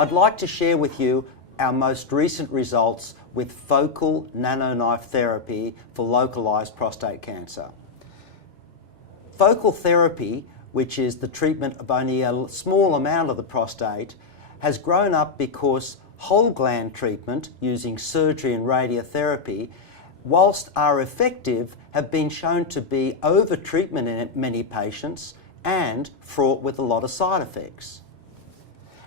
I'd like to share with you our most recent results with focal NanoKnife therapy for localized prostate cancer. Focal therapy, which is the treatment of only a small amount of the prostate, has grown up because whole gland treatment using surgery and radiotherapy, whilst are effective, have been shown to be over-treatment in many patients and fraught with a lot of side effects.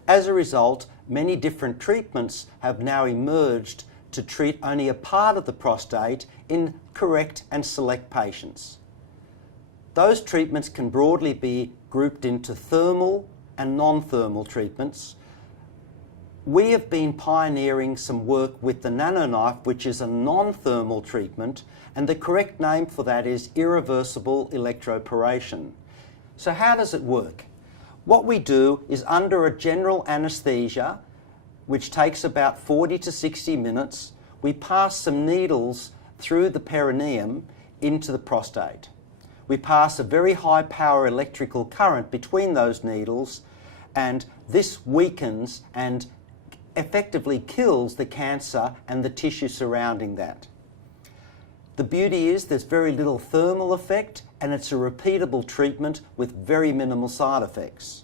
As a result, many different treatments have now emerged to treat only a part of the prostate in correct and select patients. Those treatments can broadly be grouped into thermal and non-thermal treatments. We have been pioneering some work with the NanoKnife, which is a non-thermal treatment, and the correct name for that is irreversible electroporation. So how does it work? What we do is, under a general anesthesia, which takes about 40 to 60 minutes, we pass some needles through the perineum into the prostate. We pass a very high power electrical current between those needles, and this weakens and effectively kills the cancer and the tissue surrounding that. The beauty is there's very little thermal effect, and it's a repeatable treatment with very minimal side effects.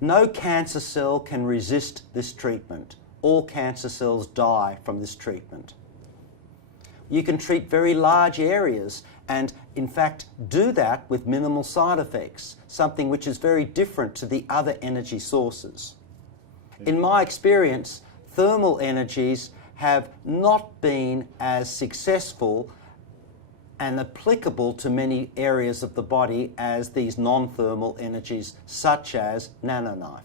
No cancer cell can resist this treatment. All cancer cells die from this treatment. You can treat very large areas and, in fact, do that with minimal side effects, something which is very different to the other energy sources. In my experience, thermal energies have not been as successful and applicable to many areas of the body as these non-thermal energies, such as NanoKnife.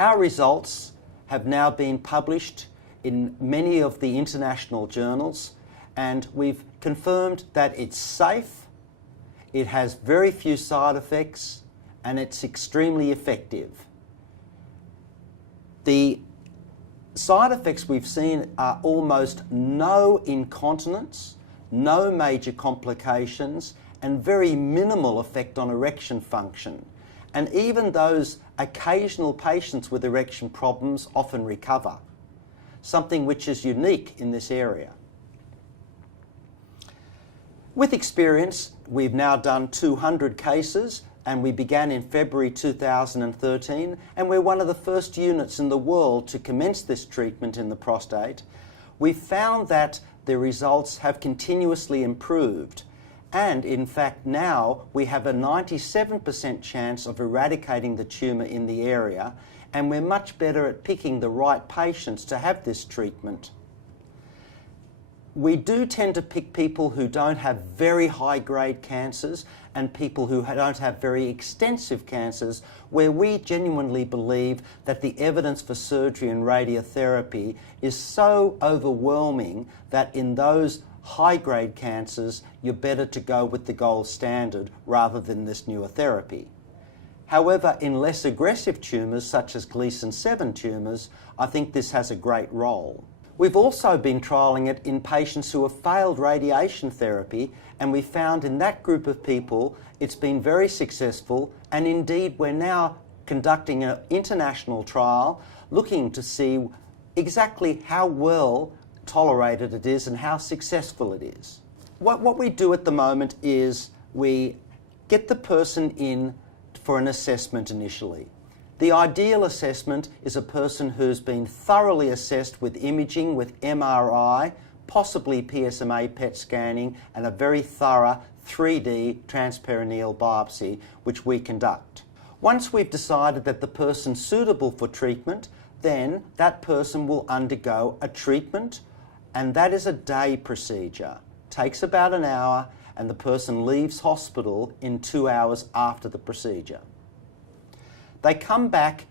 Our results have now been published in many of the international journals, and we've confirmed that it's safe, it has very few side effects, and it's extremely effective. The side effects we've seen are almost no incontinence, no major complications, and very minimal effect on erection function. And even those occasional patients with erection problems often recover, something which is unique in this area. With experience, we've now done 200 cases, and we began in February 2013, and we're one of the first units in the world to commence this treatment in the prostate. We found that the results have continuously improved, and in fact now we have a 97% chance of eradicating the tumour in the area, and we're much better at picking the right patients to have this treatment. We do tend to pick people who don't have very high-grade cancers and people who don't have very extensive cancers, where we genuinely believe that the evidence for surgery and radiotherapy is so overwhelming that in those high-grade cancers, you're better to go with the gold standard rather than this newer therapy. However, in less aggressive tumours, such as Gleason 7 tumours, I think this has a great role. We've also been trialling it in patients who have failed radiation therapy, and we found in that group of people it's been very successful, and indeed we're now conducting an international trial looking to see exactly how well tolerated it is and how successful it is. What we do at the moment is we get the person in for an assessment initially. The ideal assessment is a person who's been thoroughly assessed with imaging, with MRI, possibly PSMA PET scanning, and a very thorough 3D transperineal biopsy, which we conduct. Once we've decided that the person's suitable for treatment, then that person will undergo a treatment, and that is a day procedure. It takes about an hour, and the person leaves hospital in 2 hours after the procedure. They come back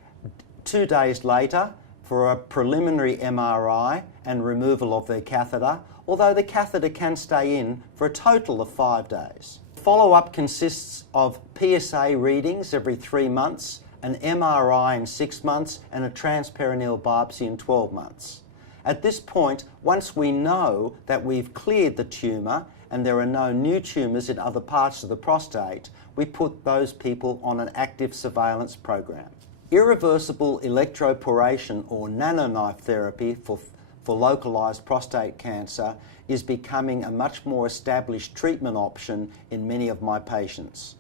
2 days later for a preliminary MRI and removal of their catheter, although the catheter can stay in for a total of 5 days. Follow-up consists of PSA readings every 3 months, an MRI in 6 months, and a transperineal biopsy in 12 months. At this point, once we know that we've cleared the tumour and there are no new tumours in other parts of the prostate, we put those people on an active surveillance program. Irreversible electroporation or NanoKnife therapy for localised prostate cancer is becoming a much more established treatment option in many of my patients.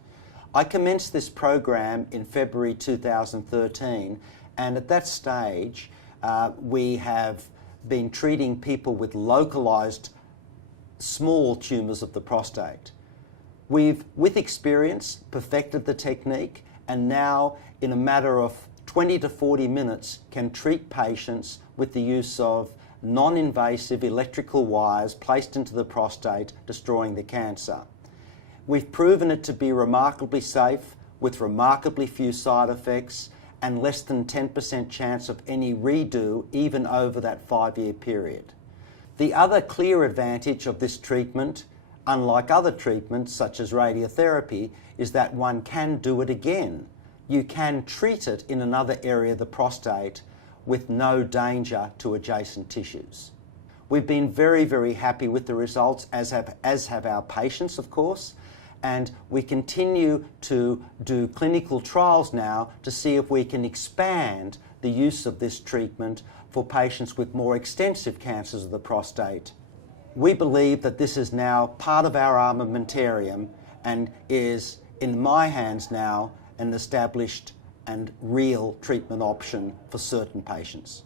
I commenced this program in February 2013, and at that stage we have been treating people with localised small tumours of the prostate. We've, with experience, perfected the technique, and now in a matter of 20 to 40 minutes can treat patients with the use of non-invasive electrical wires placed into the prostate, destroying the cancer. We've proven it to be remarkably safe, with remarkably few side effects and less than 10% chance of any redo even over that 5-year period. The other clear advantage of this treatment, unlike other treatments such as radiotherapy, is that one can do it again. You can treat it in another area of the prostate with no danger to adjacent tissues. We've been very, very happy with the results, as have our patients, of course, and we continue to do clinical trials now to see if we can expand the use of this treatment for patients with more extensive cancers of the prostate. We believe that this is now part of our armamentarium and is, in my hands now, an established and real treatment option for certain patients.